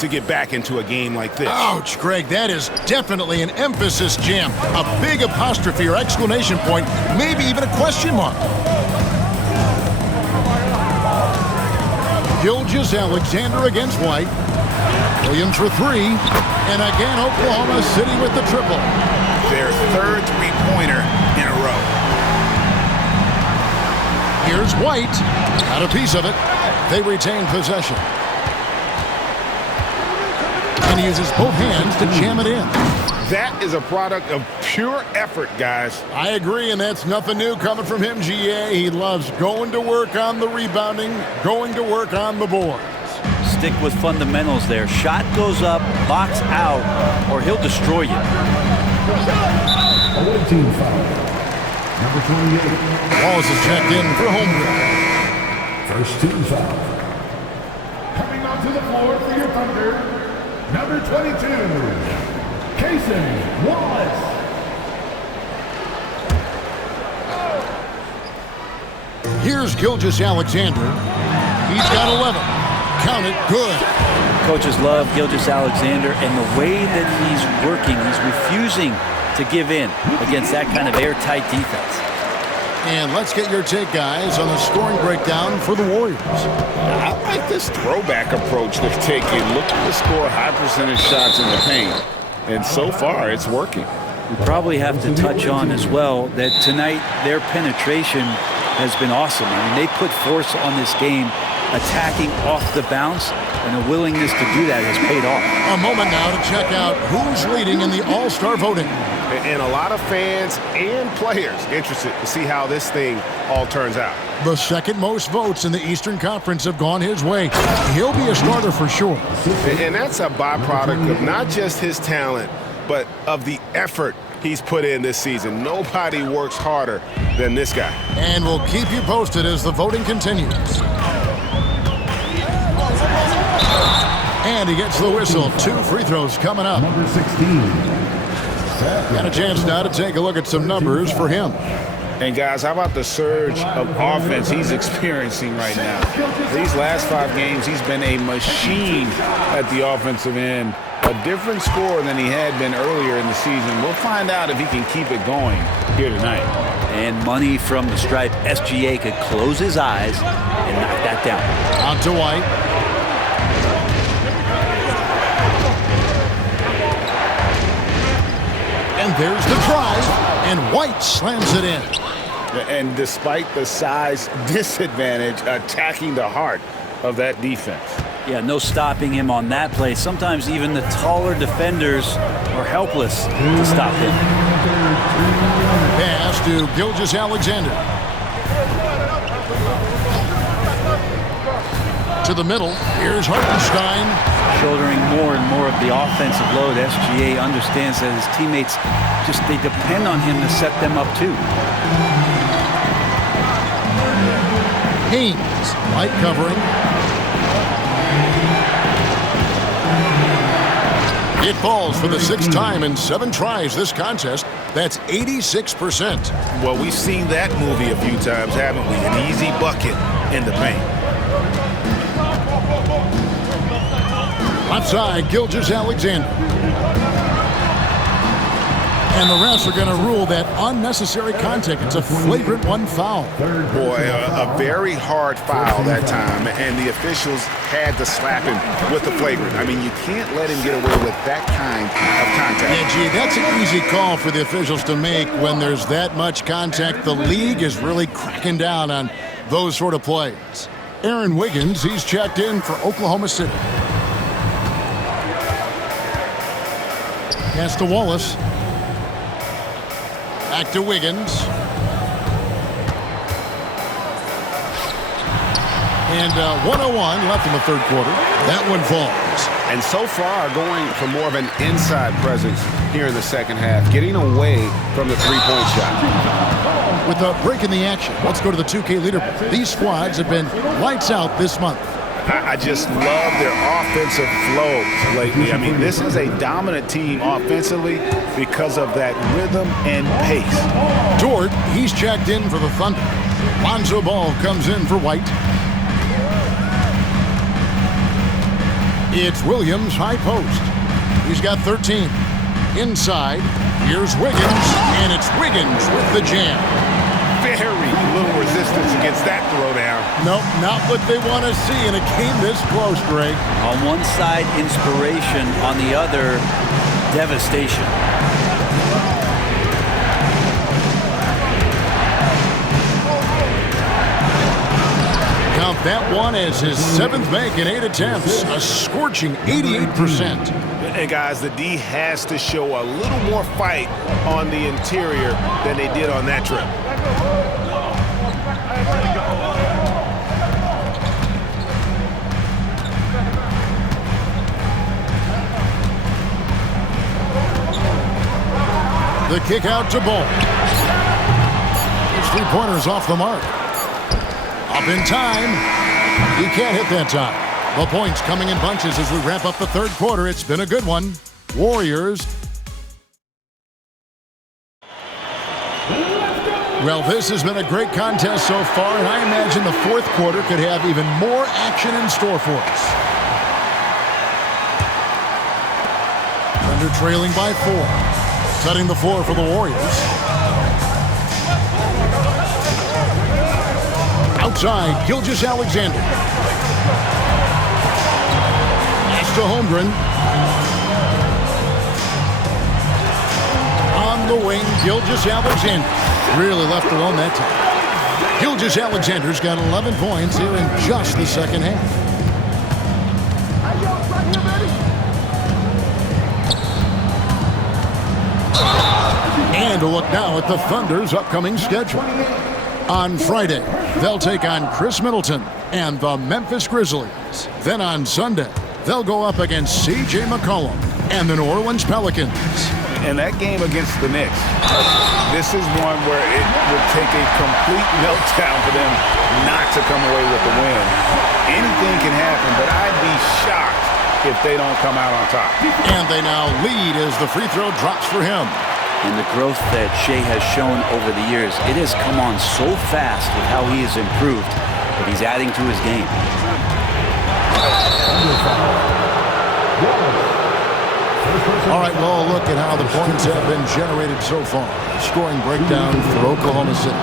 to get back into a game like this. Ouch, Greg, that is definitely an emphasis jam. A big apostrophe or exclamation point, maybe even a question mark. Gilgeous-Alexander against White. Williams for three. And again, Oklahoma City with the triple. Their third three-pointer in a row. Here's White. Got a piece of it. They retain possession. And he uses both hands to jam it in. That is a product of pure effort, guys. I agree, and that's nothing new coming from him, GA. He loves going to work on the rebounding, going to work on the boards. Stick with fundamentals there. Shot goes up, box out, or he'll destroy you. A team foul. Number 28. Wallace is checked in for Holmgren. First team foul. Coming onto the floor for your Thunder, number 22, Cason Wallace. Here's Gilgeous-Alexander. He's got 11. Count it, good. Coaches love Gilgeous-Alexander, and the way that he's working, he's refusing to give in against that kind of airtight defense. And let's get your take, guys, on the scoring breakdown for the Warriors. I like this throwback approach they've taken. Looking to score high percentage shots in the paint. And so far, it's working. We probably have to touch on as well that tonight their penetration has been awesome. I mean, they put force on this game, attacking off the bounce, and the willingness to do that has paid off. A moment now to check out who's leading in the All-Star voting. And a lot of fans and players interested to see how this thing all turns out. The second most votes in the Eastern Conference have gone his way. He'll be a starter for sure. And that's a byproduct of not just his talent, but of the effort he's put in this season. Nobody works harder than this guy. And we'll keep you posted as the voting continues. And he gets the whistle. 2 free throws coming up. Number 16. Got a chance now to take a look at some numbers for him. And guys, how about the surge of offense he's experiencing right now? These last 5 games, he's been a machine at the offensive end. A different score than he had been earlier in the season. We'll find out if he can keep it going here tonight. And money from the stripe. SGA could close his eyes and knock that down. On to White. And there's the drive, and White slams it in. And despite the size disadvantage, attacking the heart of that defense. Yeah, no stopping him on that play. Sometimes even the taller defenders are helpless to stop him. Pass to Gilgeous-Alexander. To the middle, here's Hartenstein. Shouldering more and more of the offensive load. SGA understands that his teammates they depend on him to set them up too. Haynes, White covering. It falls for the 6th time in 7 tries this contest. That's 86%. Well, we've seen that movie a few times, haven't we? An easy bucket in the paint. Left side, Gilgeous-Alexander. And the refs are going to rule that unnecessary contact. It's a flagrant 1 foul. Boy, a very hard foul that time, and the officials had to slap him with the flagrant. I mean, you can't let him get away with that kind of contact. Yeah, gee, that's an easy call for the officials to make when there's that much contact. The league is really cracking down on those sort of plays. Aaron Wiggins, he's checked in for Oklahoma City. Pass to Wallace. Back to Wiggins. And 1:01 left in the 3rd quarter. That one falls. And so far, going for more of an inside presence here in the 2nd half, getting away from the three-point shot. With a break in the action, let's go to the 2K leaderboard. These squads have been lights out this month. I just love their offensive flow lately. I mean, this is a dominant team offensively because of that rhythm and pace. Dort, he's checked in for the Thunder. Lonzo Ball comes in for White. It's Williams, high post. He's got 13. Inside, here's Wiggins, and it's Wiggins with the jam. Very little resistance against that throwdown. Nope, not what they want to see in a game this close, Greg. On one side, inspiration. On the other, devastation. Count that one as his 7th make in 8 attempts, a scorching 88%. And guys, the D has to show a little more fight on the interior than they did on that trip. The kick out to Ball. His 3-pointers off the mark. Up in time. He can't hit that time. The points coming in bunches as we wrap up the 3rd quarter. It's been a good one. Warriors. Well, this has been a great contest so far, and I imagine the 4th quarter could have even more action in store for us. Thunder trailing by 4. Setting the floor for the Warriors. Outside, Gilgeous-Alexander. Pass to Holmgren. On the wing, Gilgeous-Alexander. Really left alone that time. Gilgeous-Alexander's got 11 points here in just the 2nd half. And a look now at the Thunder's upcoming schedule. On Friday, they'll take on Chris Middleton and the Memphis Grizzlies. Then on Sunday, they'll go up against C.J. McCollum and the New Orleans Pelicans. And that game against the Knicks, this is one where it would take a complete meltdown for them not to come away with the win. Anything can happen, but I'd be shocked if they don't come out on top. And they now lead as the free throw drops for him. And the growth that Shea has shown over the years, it has come on so fast with how he has improved, but he's adding to his game. All right, well, look at how the points have been generated so far. Scoring breakdown for Oklahoma City.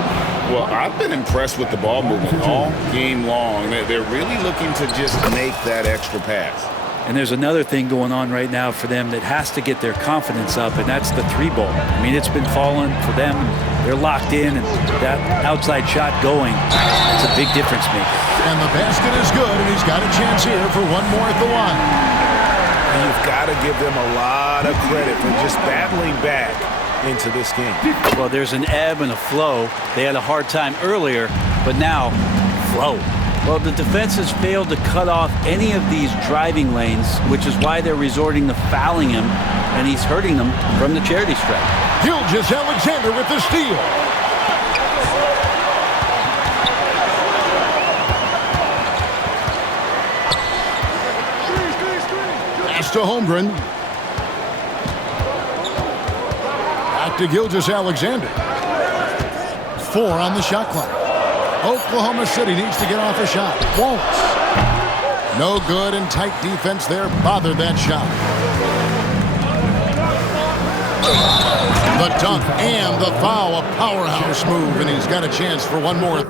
Well, I've been impressed with the ball movement all game long. They're really looking to just make that extra pass. And there's another thing going on right now for them that has to get their confidence up, and that's the 3-ball. I mean, it's been falling for them. They're locked in, and that outside shot going, it's a big difference maker. And the basket is good, and he's got a chance here for one more at the line. And you've got to give them a lot of credit for just battling back into this game. Well, there's an ebb and a flow. They had a hard time earlier, but now, flow. Well, the defense has failed to cut off any of these driving lanes, which is why they're resorting to fouling him, and he's hurting them from the charity stripe. Gilgeous-Alexander with the steal. Pass to Holmgren. Back to Gilgeous-Alexander. 4 on the shot clock. Oklahoma City needs to get off a shot. Won't. No good, and tight defense there bothered that shot. The dunk and the foul, a powerhouse move, and he's got a chance for one more.